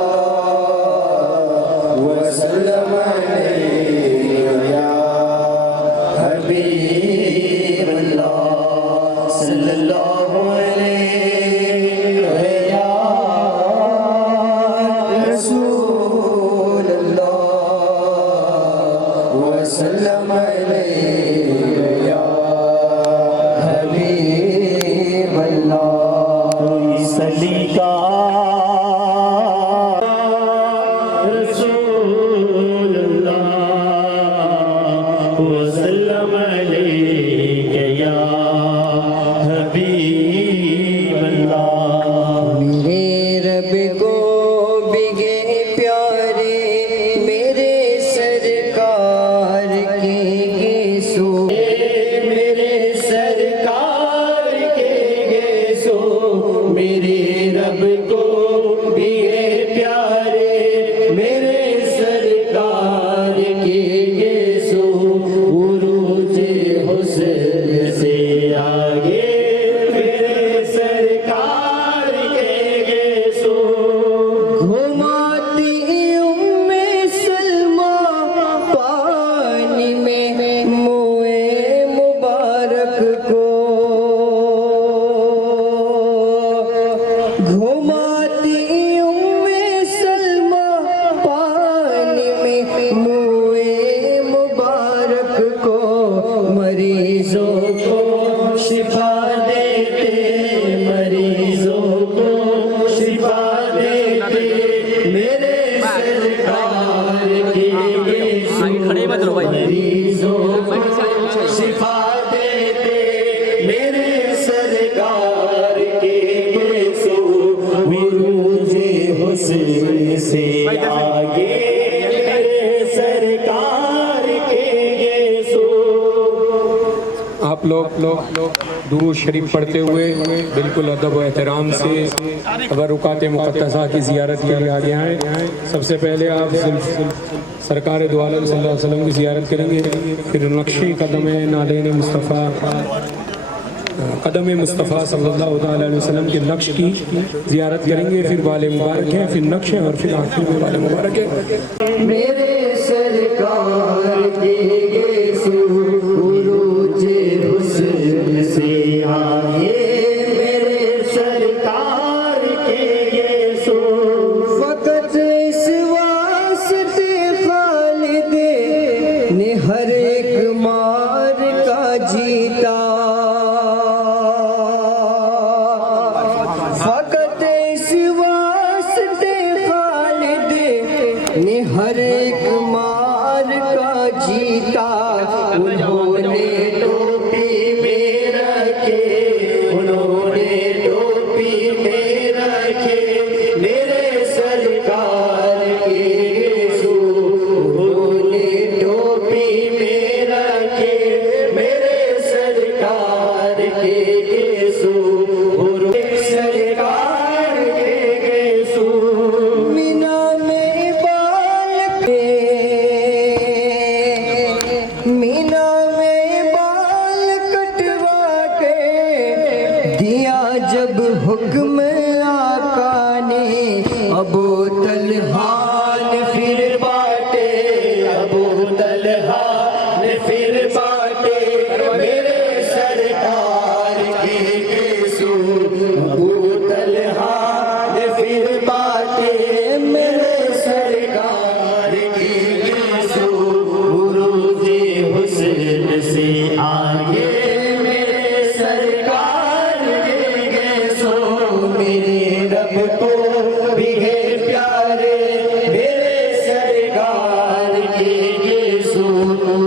وسلم علیہ یا حبیب اللہ، صلی اللہ علیہ یا رسول اللہ وسلم علیہ یا حبیب اللہ۔ کوئی سلیقہ رسول اللہ وسلم علیہ یا حبیب اللہ۔ میرے رب کو بگے پیارے میرے سرکار کے گیسو، میرے سرکار کے گیسو، میرے رب کو بھی پیارے میرے سرکار کے گیسو، عروج حسن سے آگے میرے سرکار کے گیسو، گھماتی ام سلمہ پانی میں لوگ درود شریف پڑھتے ہوئے بالکل ادب و احترام سے تبرکات مقدسہ کی زیارت کے لیے آگے آئیں۔ سب سے پہلے آپ سرکار دو عالم صلی اللہ علیہ وسلم کی زیارت کریں گے، پھر نقشی قدم نالین مصطفیٰ صلی اللہ تعالیٰ علیہ وسلم کے نقش کی زیارت کریں گے، پھر بال مبارک ہیں، پھر نقش ہیں، اور پھر آخر میں بال مبارک ہے۔ میرے سرکار کے گیسو عروج حسن سے آئے، میرے سرکار کے گیسو فقط اس واسطے خالد نے ہر ایک مار کا جیتا، فقط اس واسطے خالد نے ہر ایک مار کا جیتا، انہوں نے ٹوپی میں رکھے، انہوں نے ٹوپی میں رکھے میرے سرکار کے گیسو، انہوں نے ٹوپی میں رکھے میرے سرکار کے گیسو، سرکار کے گیسو۔ مینا میں بال مینا میں بال کٹوا کے دیا جب حکم آقا نے، ابو طلحہ نے پھر بانٹے، ابو طلحہ نے پھر بانٹے میرے سرکار کے گیسو، ابو طلحہ نے پھر بانٹے میرے سرکار کے گیسو، عروج حسن سے آگے میرے سرکار کے گیسو، میرے رب کو بھی ہے پیارے میرے سرکار کے گیسو،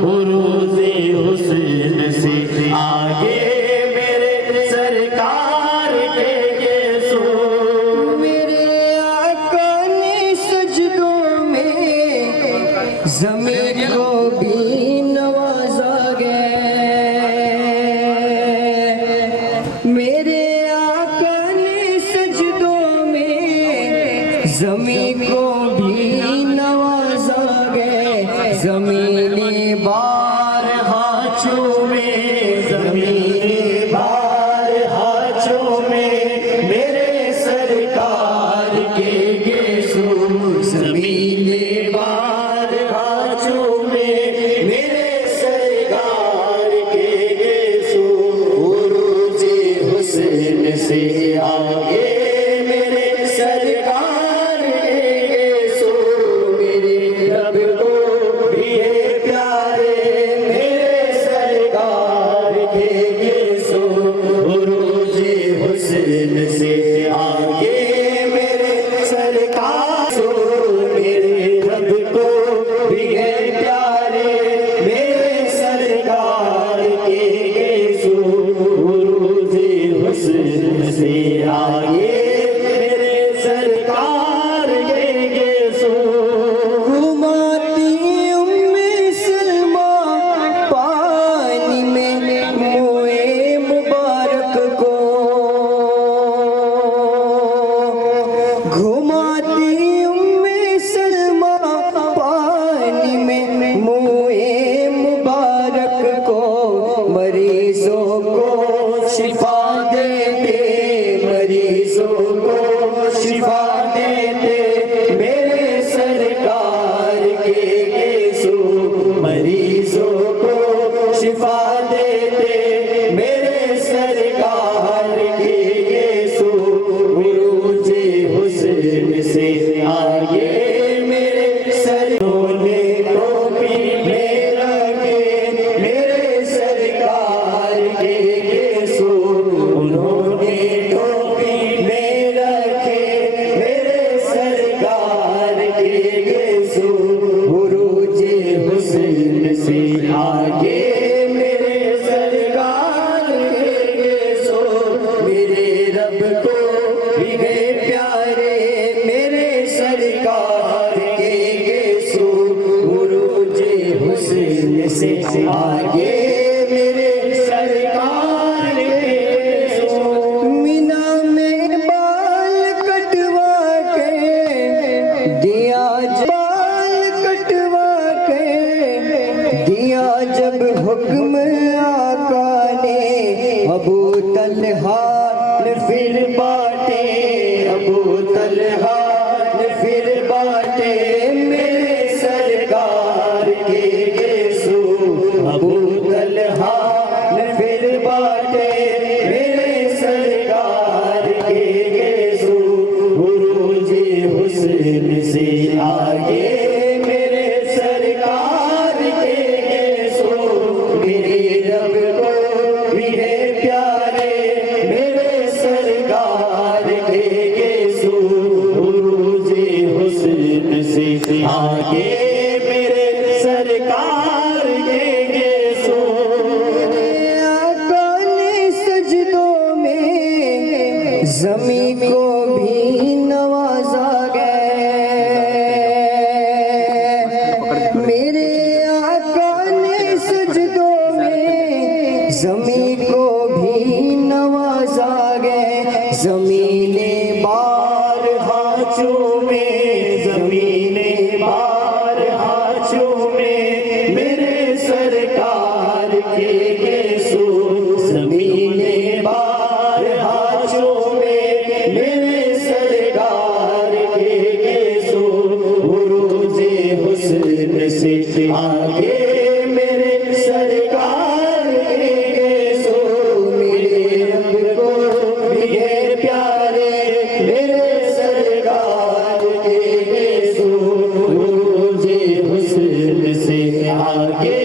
عروج حسن سے آگے میرے سرکار کے گیسو۔ میرے آقا نے سجدوں میں زمین کو بھی نوازا گیا، میرے آقا نے سجدوں میں زمین کو بھی نوازا گیا، زمین بار ہاتھوں میں، زمین بار ہاتھوں میں میرے سرکار کے گیسو، زمین بار ہاتھوں میں میرے سرکار کے گیسو، عروج حسن سے آگے میرے سرکار کے گیسو، میرے رب کو بھی ہے پیارے میرے سرکار کے گیسو، عروج حسن سے آگے میرے سرکار، میرے رب کو بھی ہے پیارے میرے سرکار کے گیسو، عروج حسن سے آگے میرے سرکار کے گیسو۔ گھماتی ام سلمہ پانی میں منہ مبارک کو، گھماتی ام سلمہ پانی میں منہ مبارک کو، مریضوں کو شفا دیتے، مریضوں کو شفا دیتے میرے سرکار کے گیسو، مریضوں کو شفا دیتے میرے سرکار کے گیسو، عروج حسن سے آگے میرے سروں نے ٹوپی میں رکھے میرے سرکار کے گیسو، انہوں نے ٹوپی میں رکھے طلحہ نے پھر بانٹے میرے سرکار کے گیسو ابو طلحہ نے پھر بانٹے میرے سرکار کے گیسو عروج حسن سے آگے میرے سرکار کے گیسو میرے رب کو بھی ہے پیارے میرے سرکار کے گیسو عروج حسن سے آگے میرے سرکار کے گیسو آقا نے سجدوں میں زمین کو بھی نوازا میرے آقا نے سجدوں میں زمین کو بھی نوازا گئے زمین بار ہاتھوں میں زمین بار ہاتھوں میں میرے سرکار کے گیسو زمین بار ہاتھوں میں میرے سرکار کے گیسو عروج حسن سے آگے میرے سرکار کے گیسو میرے رب کو بھی ہے پیارے میرے سرکار کے گیسو عروج حسن سے آگے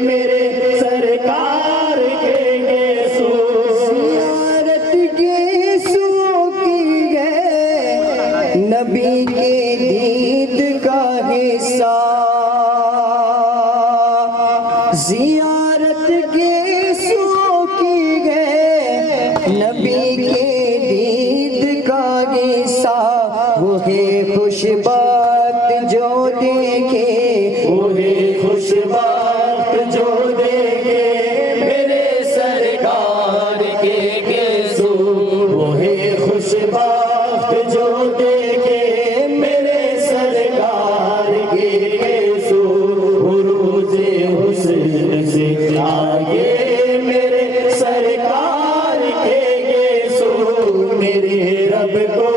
میرے سرکار کے گیسو زیارت گیسو کی ہے نبی کے دید کا حصہ زیارت گیسو کی ہے نبی کے دید کا حصہ وہ ہے خوش بخت جو دیکھے وہ ہے خوش بخت جو دیکھے میرے سرکار کے گیسو وہ ہے خوش بخت جو دیکھے میرے سرکار کے گیسو عروج حسن سے آگے میرے سرکار کے گیسو میرے رب کو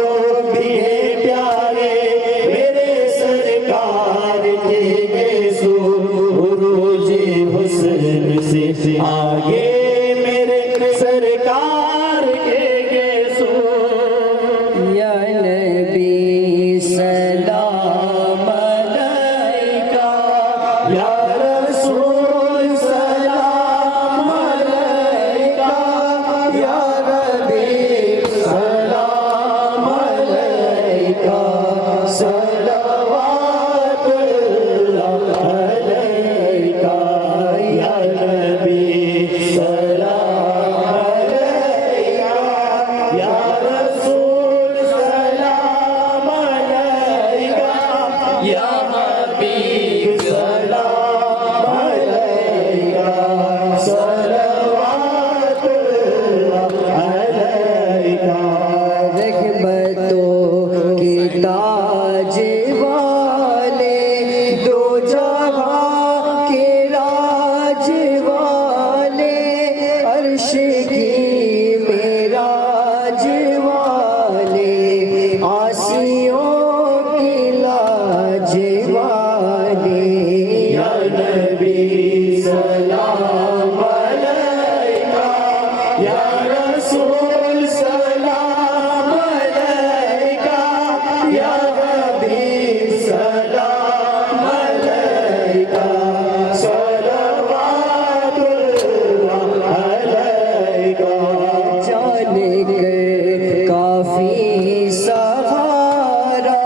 بھی ہے پیارے میرے سرکار کے گیسو عروج حسن سے آگے میرے سرکار کے گیسو یا نبی سلام علیکہ یا رسول سلام علیکہ یا حبیب سلام علیکہ صلوات اللہ علیکہ یا نبی سلام علیکہ یا رسول سلام علیکہ یا حبیب سلام علیکہ صلوات اللہ علیکہ رحمتوں کے تاج والے دو جہاں کے راج والے عرش کی معراج والے آسیوں کی لاج والے یا نبی سلام علیکہ یا رسول سلام علیکہ یا حبیب سلام علیکہ صلوات اللہ علیکہ جان کر کافی سہارا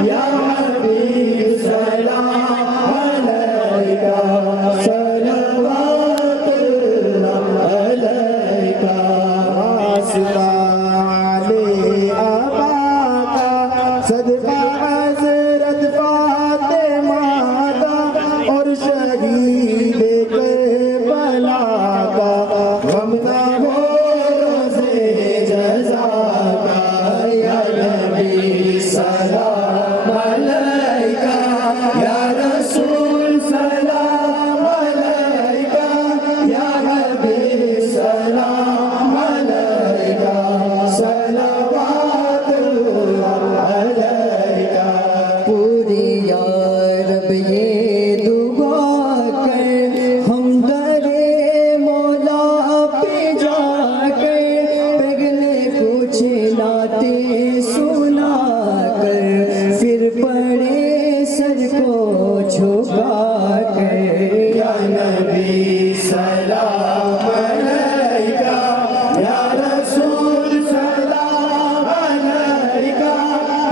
یا حبیب سلام علیکہ صلوات اللہ علیکہ واسطہ علی آبا کا صدقہ حضرت فاطمہ کا اور شہید کربلا کا غم نہ ہو روزے جزا کا یا نبی سلام علیکہ یا رسول سلام علیکہ یا حبیب سلام علیکہ صلوات اللہ علیکہ پوری یا رب یہ دعا کر ہم درے مولا پہ جا کر پگلے کچھ ناتے سنا کر پھر پڑے سر کو جھکا کر یا نبی سلام علیکہ یا رسول سلام علیکہ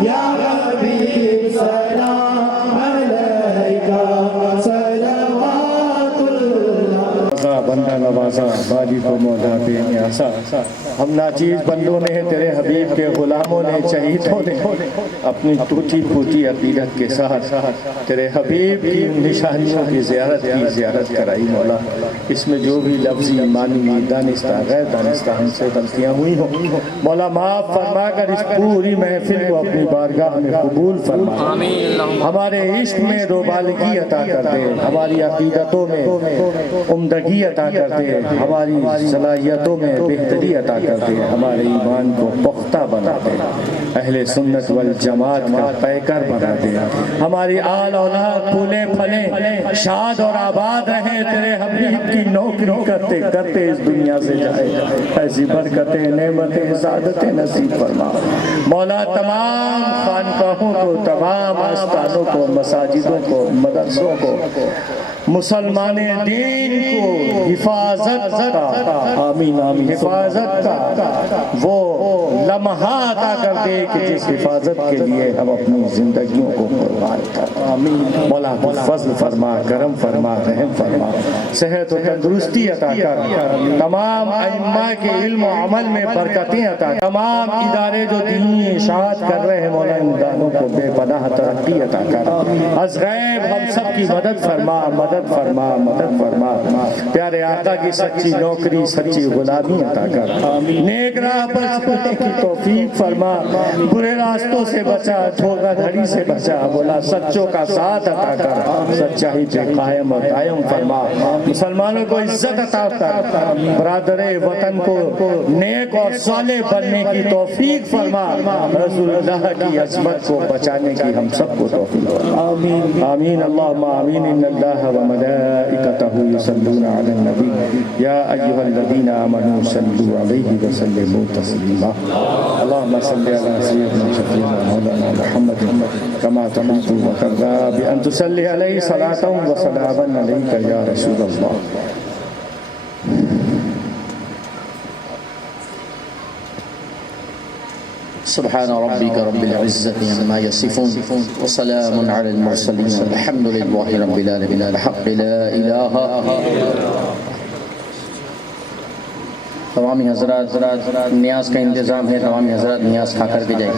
یا حبیب سلام علیکہ صلوات اللہ بندہ نوازا باری کو مولا بے نیاسا ہم ناچیز بندوں نے تیرے حبیب کے غلاموں نے شہیدوں نے اپنی ٹوٹی پھوٹی عقیدت کے ساتھ تیرے حبیب کی نشانیوں کی زیارت کرائی مولا اس میں جو بھی لفظی معنی دانستہ غیر دانستہ ہم سے غلطیاں ہوئی ہوں مولا معاف فرما کر اس پوری محفل کو اپنی بارگاہ میں قبول فرما ہمارے عشق میں دوبالگی عطا کر دے ہماری عقیدتوں میں عمدگی عطا کر دے ہماری صلاحیتوں میں بہتری عطا کر دے ہمارے ایمان کو پختہ بنا دے اہل سنت والجماعت کا پیکر بنا دے ہماری آل اولاد پھولے پھلے شاد اور آباد رہیں تیرے حبیب کی نوکری کرتے کرتے اس دنیا سے جائے ایسی برکتیں نعمتیں سعادتیں نصیب فرما مولا تمام خانقاہوں کو تمام آستانوں کو مساجدوں کو مدرسوں کو مسلمان دین کو حفاظت کا آمین آمین حفاظت کا وہ لمحہ عطا کر دے کہ جس حفاظت کے لیے ہم اپنی زندگیوں کو قربان کر آمین مولا فضل فرما کرم فرما رحم فرما صحت و تندرستی عطا کر تمام ائمہ کے علم و عمل میں برکتیں عطا کر تمام ادارے جو دینی اشاعت کر رہے ہیں مولا ان دانوں کو بے پناہ ترقی عطا کر از غیب ہم سب کی مدد فرما مدد فرما پیارے آقا کی سچی نوکری سچی غلامی عطا کر نیک راہ پر چلنے کی توفیق فرما برے راستوں سے بچا دھوکہ دھڑی سے بچا مولا سچوں کا ساتھ عطا کر سچائی پہ قائم و دائم فرما مسلمانوں کو عزت عطا کر برادر وطن کو نیک اور صالح بننے کی توفیق فرما رسول اللہ کی عظمت کو بچانے کی ہم سب کو توفیق فرما آمین اللہم آمین ان اللہ و ملائکتہ یصلون علی النبی یا ایہا الذین آمنوا صلوا علیہ وسلموا تسلیما اللہم صلی علی سیدنا شفیعنا مولانا محمد کما تحب وترضى بأن تصلی علیہ صلاة وسلاما علیک یا رسول اللہ سبحان ربك رب العزة عما يصفون وسلام على المرسلين الحمد لله رب العالمين الحق لا إله تمامی حضرات نیاز کا انتظام ہے تمامی حضرات نیاز کھا کر کے جائیں